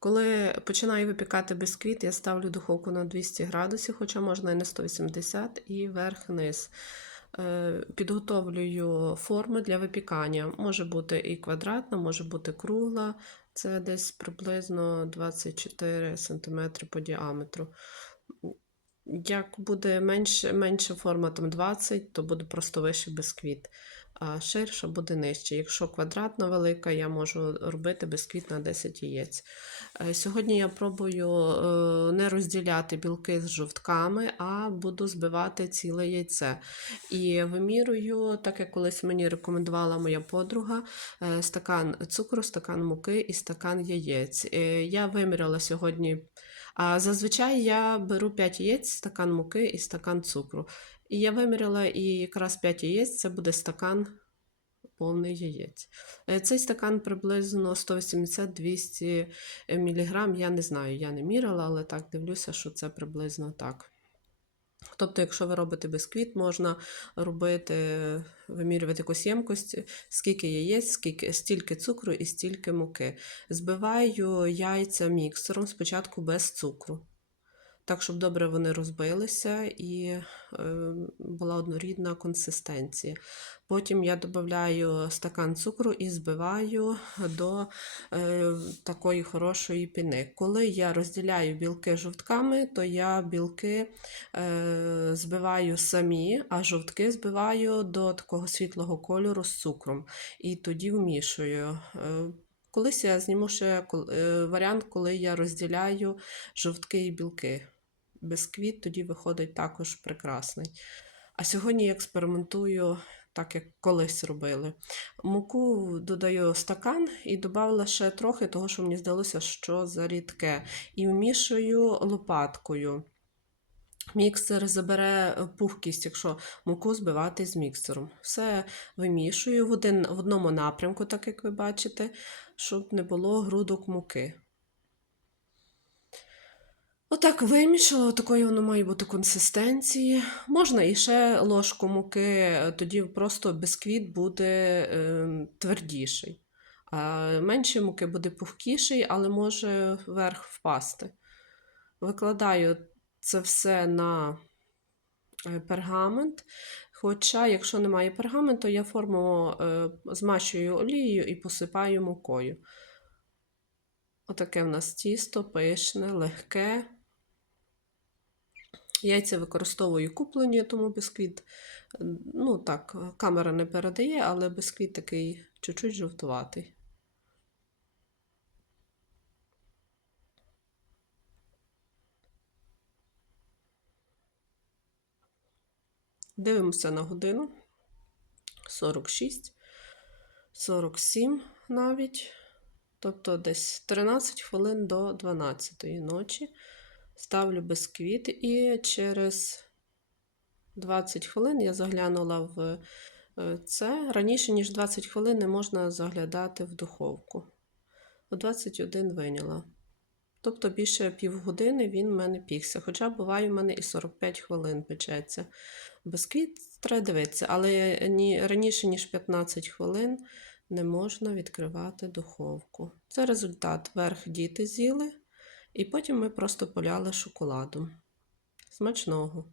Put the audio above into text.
Коли починаю випікати бісквіт, я ставлю духовку на 200 градусів, хоча можна і на 180 і верх-низ. Е, Підготовлюю форму для випікання. Може бути і квадратна, може бути кругла. Це десь приблизно 24 см по діаметру. Як буде менше, менша форма, там 20, то буде просто вищий бісквіт, а ширша буде нижче. Якщо квадратна велика, я можу робити бісквіт на 10 яєць. Е, Сьогодні я пробую е, не розділяти білки з жовтками, а буду збивати ціле яйце. І вимірюю, так як колись мені рекомендувала моя подруга, е, стакан цукру, стакан муки і стакан яєць. Я виміряла сьогодні. А зазвичай я беру 5 яєць, стакан муки і стакан цукру. І я виміряла, і якраз 5 яєць це буде стакан повний яєць. Е, Цей стакан приблизно 180-200 мг. Я не знаю, я не міряла, але так дивлюся, що це приблизно так. Тобто, якщо ви робите бісквіт, можна робити, вимірювати якусь ємкость, скільки яєць, скільки, стільки цукру і стільки муки. Збиваю яйця міксером спочатку без цукру. Так, щоб добре вони розбилися і е, була однорідна консистенція. Потім я додаю стакан цукру і збиваю до е, такої хорошої піни. Коли я розділяю білки жовтками, то я білки е, збиваю самі, а жовтки збиваю до такого світлого кольору з цукром. І тоді вмішую. Колись я зніму ще е, варіант, коли я розділяю жовтки і білки. Бисквіт тоді виходить також прекрасний. А сьогодні я експериментую так, як колись робили. Муку додаю стакан і додала ще трохи, того, що мені здалося, що зарідке. І вмішую лопаткою. Міксер забере е, пухкість, якщо муку збивати з міксером. Все вимішую в, один, в одному напрямку, так як ви бачите, щоб не було грудок муки. Отак вимішала, такої воно має бути консистенції. Можна і ще ложку муки, тоді просто бісквіт буде е, твердіший. А менше муки буде пухкіший, але може вверх впасти. Викладаю це все на е, пергамент. Хоча, якщо немає пергаменту, я форму е, змащую олією і посипаю мукою. Отаке в нас тісто пишне, легке. Яйця використовую куплені, тому бісквіт, е, ну так, камера не передає, але бісквіт такий чуть-чуть жовтуватий. Дивимося на годину. 46, 47 навіть. Тобто десь 13 хвилин до 12 ночі. Ставлю бісквіт і через 20 хвилин я заглянула в е, це. Раніше, ніж 20 хвилин, не можна заглядати в духовку. О 21 виняла. Тобто більше півгодини він в мене пікся. Хоча буває в мене і 45 хвилин печеться. Бісквіт треба дивитися, але ні, раніше, ніж 15 хвилин, не можна відкривати духовку. Це результат. Верх діти з'їли, і потім ми просто поляли шоколадом. Смачного!